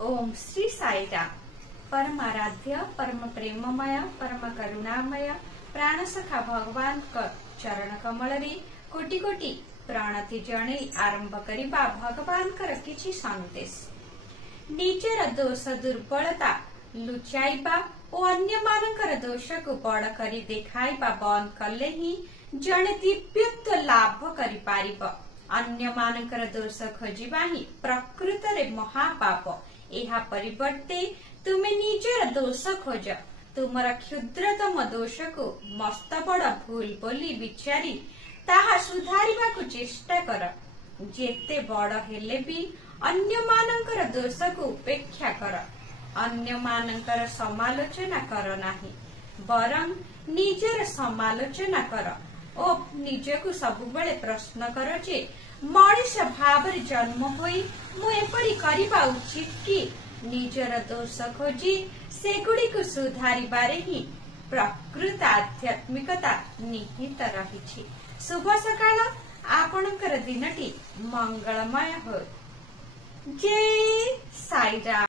ओम श्री साईराम। परम आराध्य, परम प्रेममय, परम करुणामय प्राण सखा भगवान चरण कमल रे कोटि कोटि प्रणति जणे आरंभ करिबा भगवान किछि संदेश। निजर दोष दुर्बलता लुचाइबा और अन्य मानकर दोष को बड़ करी देखाइबा बंद कले ही जणे दिव्यत्व लाभ करि पारिब। अन्य मानकर दोष खोजिबा ही प्रकृत रे महापाप। एहा परिवर्ते तुमे निजर दोष खोज। तुमर क्षुद्रतम दोष को मस्त बड़ भूल बोली विचारी ताहा सुधारिबा को चेष्टा कर। जेते बड़ हेले भी अन्य मानकर दोष को उपेक्षा कर। अन्य मानकर समालोचना कर नाही, बरं निजर समालोचना कर ओ निजको सबुबेले प्रश्न कर जे मनीष भाव जन्म होई मु एपरि करिबा उचित कि। निजर दोष खोजी सेगुड़ी को सुधारिबारे ही प्रकृत आध्यात्मिकता निहित रहिछि। शुभ सकाळ, आपणकर दिनटी मंगलमय हो। जय साईराम।